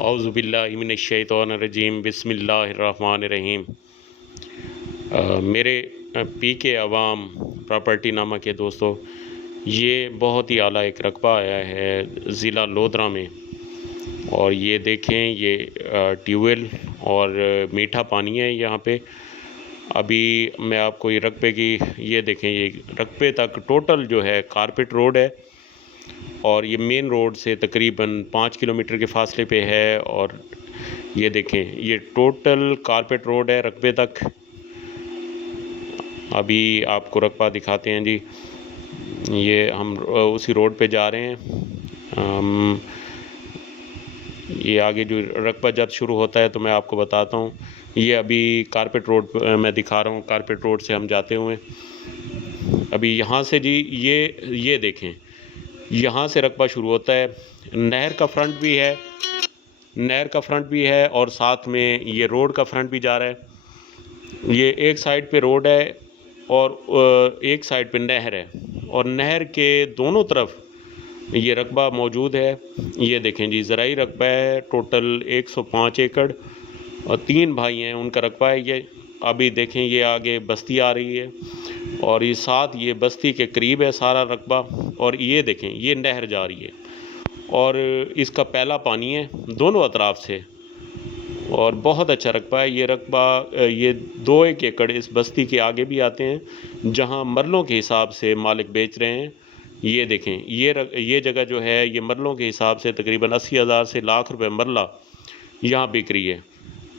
औज़ुबिल्लाहि मिनश्शैतानिर्रजीम बिस्मिल्लाहिर्रहमानिर्रहीम। मेरे पी के अवाम प्रॉपर्टी नामा के दोस्तों, ये बहुत ही आला एक रकबा आया है ज़िला लोधरा में। और ये देखें, ये ट्यूबवेल और मीठा पानी है यहाँ पे। अभी मैं आपको ये रकबे की ये देखें, ये रकबे तक टोटल जो है कारपेट रोड है और ये मेन रोड से तकरीबन 5 किलोमीटर के फासले पे है। और ये देखें, ये टोटल कारपेट रोड है रकबे तक। अभी आपको रकबा दिखाते हैं जी। ये हम उसी रोड पे जा रहे हैं। ये आगे जो रकबा जब शुरू होता है तो मैं आपको बताता हूँ। ये अभी कारपेट रोड मैं दिखा रहा हूँ, कारपेट रोड से हम जाते हुए। अभी यहाँ से जी ये देखें, यहाँ से रकबा शुरू होता है। नहर का फ्रंट भी है, नहर का फ्रंट भी है और साथ में ये रोड का फ्रंट भी जा रहा है। ये एक साइड पे रोड है और एक साइड पे नहर है और नहर के दोनों तरफ ये रकबा मौजूद है। ये देखें जी, ज़राई रकबा है टोटल 105 एकड़ और 3 भाई हैं, उनका रकबा है ये। अभी देखें, ये आगे बस्ती आ रही है और ये साथ ये बस्ती के करीब है सारा रकबा। और ये देखें, ये नहर जा रही है और इसका पहला पानी है दोनों अतराफ से। और बहुत अच्छा रकबा है ये रकबा। ये 2-1 एकड़ इस बस्ती के आगे भी आते हैं जहां मरलों के हिसाब से मालिक बेच रहे हैं। ये देखें, ये जगह जो है ये मरलों के हिसाब से तकरीबन 80,000 से लाख रुपए मरला यहाँ बिक रही है।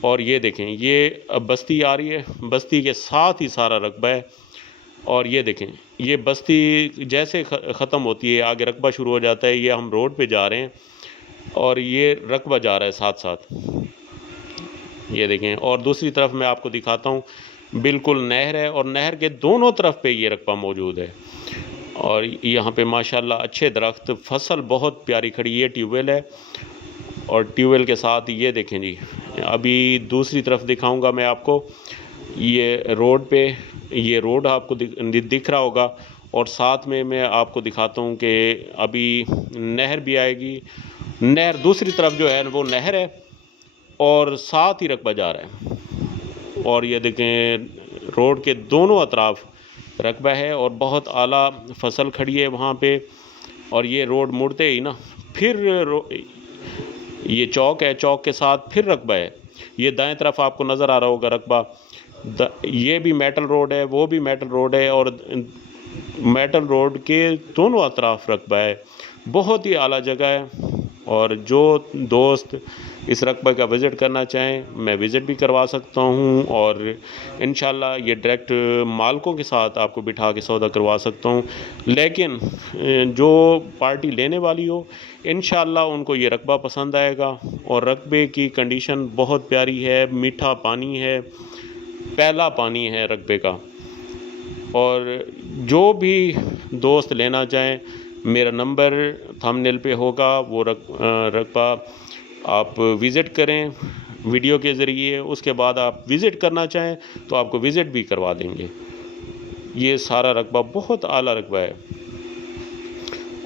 और ये देखें, ये अब बस्ती आ रही है, बस्ती के साथ ही सारा रकबा है। और ये देखें, ये बस्ती जैसे ख़त्म होती है आगे रकबा शुरू हो जाता है। ये हम रोड पे जा रहे हैं और ये रकबा जा रहा है साथ साथ। ये देखें, और दूसरी तरफ मैं आपको दिखाता हूँ, बिल्कुल नहर है और नहर के दोनों तरफ पे ये रकबा मौजूद है। और यहाँ पे माशाल्लाह अच्छे दरख्त, फसल बहुत प्यारी खड़ी है। ट्यूबवेल है और ट्यूबवेल के साथ ये देखें जी, अभी दूसरी तरफ दिखाऊंगा मैं आपको। ये रोड पे, ये रोड आपको दिख रहा होगा और साथ में मैं आपको दिखाता हूँ कि अभी नहर भी आएगी। नहर दूसरी तरफ जो है वो नहर है और साथ ही रकबा जा रहा है। और ये देखें, रोड के दोनों अतराफ रकबा है और बहुत आला फसल खड़ी है वहाँ पे। और ये रोड मुड़ते ही ना फिर ये चौक है, चौक के साथ फिर रकबा है। ये दाएं तरफ आपको नज़र आ रहा होगा रकबा। ये भी मेटल रोड है, वो भी मेटल रोड है और मेटल रोड के दोनों अतराफ रकबा है। बहुत ही आला जगह है और जो दोस्त इस रकबे का विज़िट करना चाहें, मैं विज़िट भी करवा सकता हूं और इंशाल्लाह ये डायरेक्ट मालिकों के साथ आपको बिठा के सौदा करवा सकता हूं। लेकिन जो पार्टी लेने वाली हो, इंशाल्लाह उनको ये रकबा पसंद आएगा। और रकबे की कंडीशन बहुत प्यारी है, मीठा पानी है, पहला पानी है रकबे का। और जो भी दोस्त लेना चाहें, मेरा नंबर थंबनेल पे होगा, वो रकबा आप विज़िट करें वीडियो के ज़रिए। उसके बाद आप विज़िट करना चाहें तो आपको विज़िट भी करवा देंगे। ये सारा रकबा बहुत आला रकबा है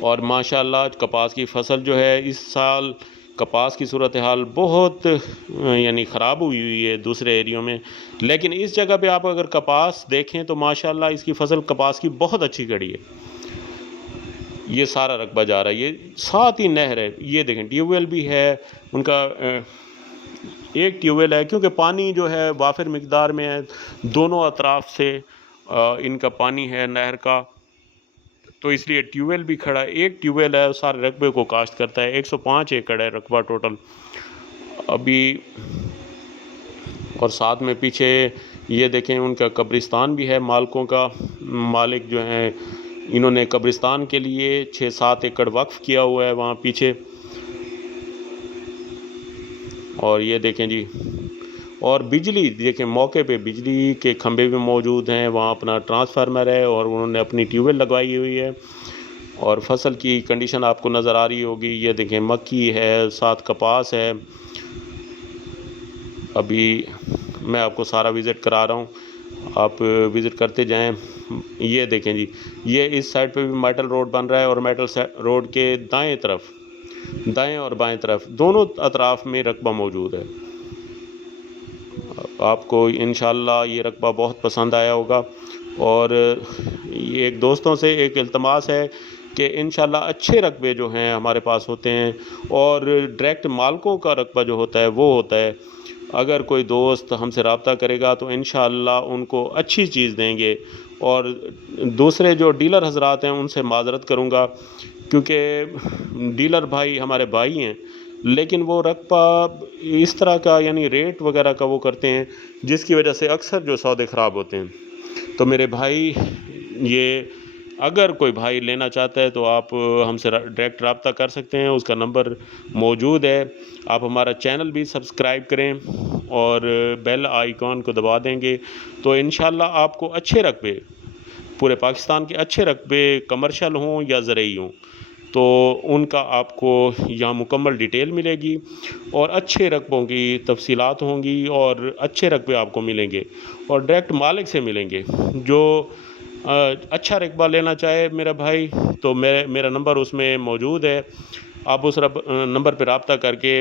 और माशाल्लाह कपास की फ़सल जो है, इस साल कपास की सूरत हाल बहुत यानी ख़राब हुई है दूसरे एरियो में। लेकिन इस जगह पे आप अगर कपास देखें तो माशाल्लाह इसकी फ़सल कपास की बहुत अच्छी खड़ी है। ये सारा रकबा जा रहा है, ये साथ ही नहर है। ये देखें, ट्यूबवेल भी है उनका। एक ट्यूबवेल है क्योंकि पानी जो है वाफिर मिकदार में है, दोनों अतराफ से इनका पानी है नहर का, तो इसलिए ट्यूबवेल भी खड़ा है। एक ट्यूबवेल है, सारे रकबे को काश्त करता है। 105 एकड़ है रकबा टोटल अभी। और साथ में पीछे ये देखें, उनका कब्रिस्तान भी है मालिकों का। मालिक जो हैं, इन्होंने कब्रिस्तान के लिए 6-7 एकड़ वक्फ किया हुआ है वहाँ पीछे। और ये देखें जी, और बिजली देखें, मौके पे बिजली के खंभे भी मौजूद हैं। वहाँ अपना ट्रांसफार्मर है और उन्होंने अपनी ट्यूबवेल लगवाई हुई है। और फसल की कंडीशन आपको नज़र आ रही होगी। ये देखें, मक्की है, साथ कपास है। अभी मैं आपको सारा विज़िट करा रहा हूँ, आप विज़िट करते जाएं। ये देखें जी, ये इस साइड पे भी मेटल रोड बन रहा है और मेटल रोड के दाएं तरफ दाएं और बाएं तरफ दोनों अतराफ़ में रकबा मौजूद है। आपको इंशाअल्लाह ये रकबा बहुत पसंद आया होगा। और ये एक दोस्तों से एक इल्तमास है कि इंशाअल्लाह अच्छे रकबे जो हैं हमारे पास होते हैं, और डायरेक्ट मालिकों का रकबा जो होता है वो होता है। अगर कोई दोस्त हमसे रब्ता करेगा तो इंशाअल्लाह उनको अच्छी चीज़ देंगे। और दूसरे जो डीलर हज़रात हैं उनसे माज़रत करूँगा, क्योंकि डीलर भाई हमारे भाई हैं, लेकिन वो रकबा इस तरह का यानी रेट वगैरह का वो करते हैं जिसकी वजह से अक्सर जो सौदे ख़राब होते हैं। तो मेरे भाई, ये अगर कोई भाई लेना चाहता है तो आप हमसे डायरेक्ट रब्ता कर सकते हैं, उसका नंबर मौजूद है। आप हमारा चैनल भी सब्सक्राइब करें और बेल आइकॉन को दबा देंगे तो इंशाअल्लाह आपको अच्छे रकबे, पूरे पाकिस्तान के अच्छे रकबे कमर्शियल हों या ज़रई हों, तो उनका आपको यहाँ मुकम्मल डिटेल मिलेगी और अच्छे रकबों की तफसीलात होंगी और अच्छे रकबे आपको मिलेंगे और डायरेक्ट मालिक से मिलेंगे। जो अच्छा रकबा लेना चाहे मेरा भाई, तो मेरा नंबर उसमें मौजूद है। आप उस नंबर पे रब्ता करके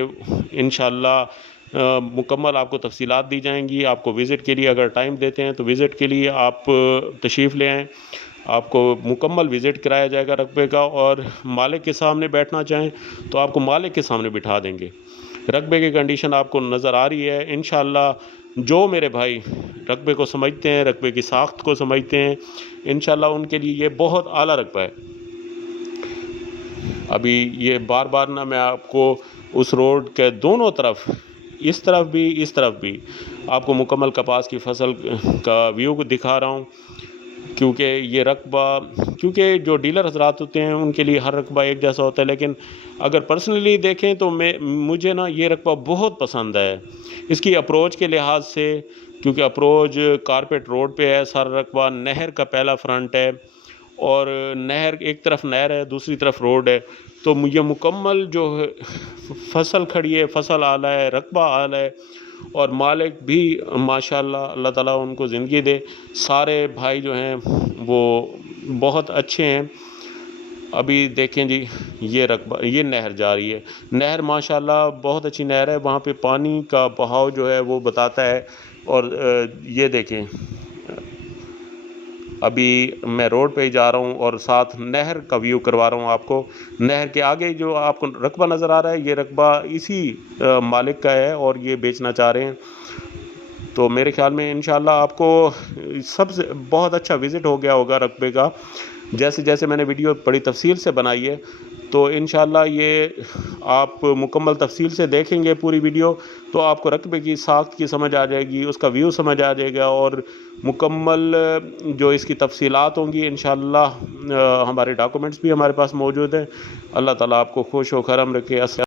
इंशाअल्लाह मुकम्मल आपको तफसीलात दी जाएंगी। आपको विज़िट के लिए अगर टाइम देते हैं तो विज़िट के लिए आप तशरीफ़ ले आएँ। आपको मुकम्मल विज़िट कराया जाएगा रकबे का, और मालिक के सामने बैठना चाहें तो आपको मालिक के सामने बिठा देंगे। रकबे की कंडीशन आपको नज़र आ रही है। इंशाअल्लाह जो मेरे भाई रकबे को समझते हैं, रकबे की साख्त को समझते हैं, इंशाअल्लाह उनके लिए ये बहुत आला रकबा है। अभी ये बार बार ना मैं आपको उस रोड के दोनों तरफ, इस तरफ भी इस तरफ भी, आपको मुकम्मल कपास की फसल का व्यू दिखा रहा हूँ, क्योंकि ये रकबा, क्योंकि जो डीलर हज़रात होते हैं उनके लिए हर रकबा एक जैसा होता है, लेकिन अगर पर्सनली देखें तो मुझे ना ये रकबा बहुत पसंद है इसकी अप्रोच के लिहाज से, क्योंकि अप्रोच कारपेट रोड पे है, सारा रकबा नहर का पहला फ्रंट है, और नहर एक तरफ नहर है, दूसरी तरफ रोड है। तो ये मुकम्मल जो है फसल खड़ी है, फसल आला है, रकबा आला है, और मालिक भी माशाअल्लाह, अल्लाह ताला उनको ज़िंदगी दे। सारे भाई जो हैं वो बहुत अच्छे हैं। अभी देखें जी, ये रकबा, ये नहर जा रही है, नहर माशाअल्लाह बहुत अच्छी नहर है, वहाँ पे पानी का बहाव जो है वो बताता है। और ये देखें, अभी मैं रोड पे ही जा रहा हूँ और साथ नहर का व्यू करवा रहा हूँ आपको। नहर के आगे जो आपको रकबा नज़र आ रहा है, ये रकबा इसी मालिक का है और ये बेचना चाह रहे हैं। तो मेरे ख़्याल में इंशाअल्लाह आपको सबसे बहुत अच्छा विज़िट हो गया होगा रकबे का। जैसे जैसे मैंने वीडियो बड़ी तफ़सील से बनाई है, तो इंशाअल्लाह ये आप मुकम्मल तफ़सील से देखेंगे पूरी वीडियो, तो आपको रकबे की साख्त की समझ आ जाएगी, उसका व्यू समझ आ जाएगा, और मुकम्मल जो इसकी तफ़सीलात होंगी इंशाअल्लाह। हमारे डॉक्यूमेंट्स भी हमारे पास मौजूद हैं। अल्लाह ताला आपको खुश व खरम रखे।